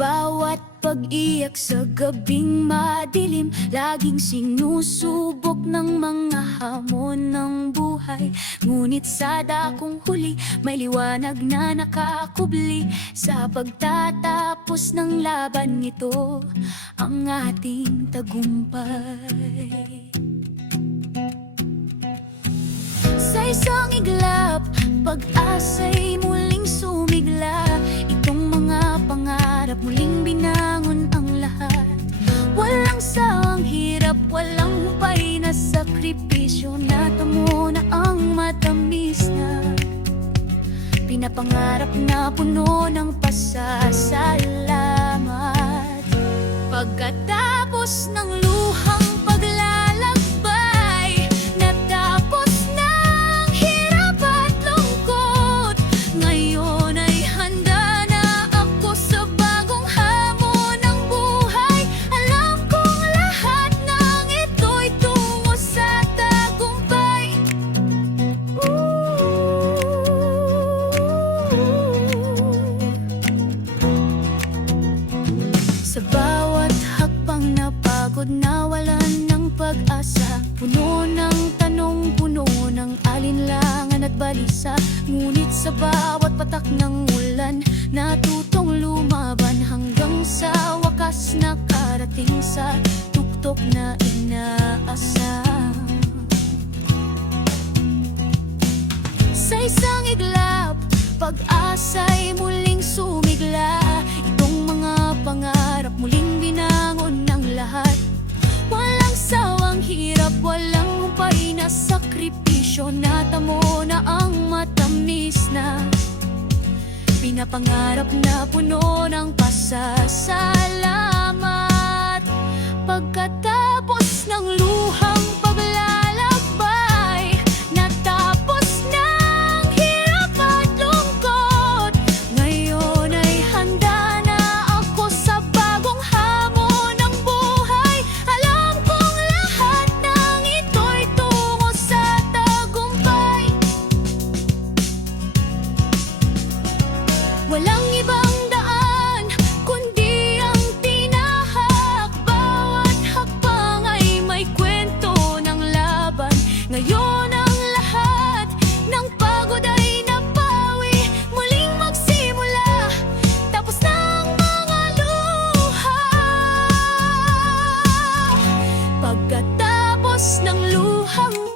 bawat pag-iyak sa gabing madilim, laging sinusubok ng mga hamon ng buhay. Ngunit sa dakong huli, may liwanag na nakakubli. Sa pagtatapos ng laban nito, ang ating tagumpay. Sa isang iglap, pag-asa'y muling sumigla. Itong mga pangarap muling binangon ang lahat. Walang sawang hirap, walang humpay na sakripisyo. Natamo na ang matamis na pinapangarap na puno ng pasasalamat. Pagkatapos ng luhang paglalakbay, natapos ng hirap at lungkot. Ngayon ay handa na ako sa bagong hamon ng buhay. Alam kong lahat ng ito'y tungo sa tagumpay. Sa bawat hakbang na pagod na walan ng pag-asa, puno ng tanong, puno ng alinlangan at balisa. Ngunit sa bawat patak ng ulan, natutong lumaban hanggang sa wakas nakarating sa tuktok na inaasam. Sa isang iglap, pag-asa'y muling sumigla. Itong mga pangarap muling binangon ng lahat. Walang sawang hirap, walang humpay na sakripisyo. Natamo na ang matamis na pinapangarap na puno ng pasasalamat. Pagkatapos ng luhang paglalakbay, natapos ng hirap at lungkot. Ngayon ay handa na ako sa bagong hamon ng buhay. Alam kong lahat ng ito'y tungo sa tagumpay. Walang ibang daan kundi ang tinahak. Bawat hakbang ay may kwento ng laban. Ngayon ang lahat ng pagod ay napawi. Muling magsimula, tapos ng mga luha. Pagkatapos ng luhang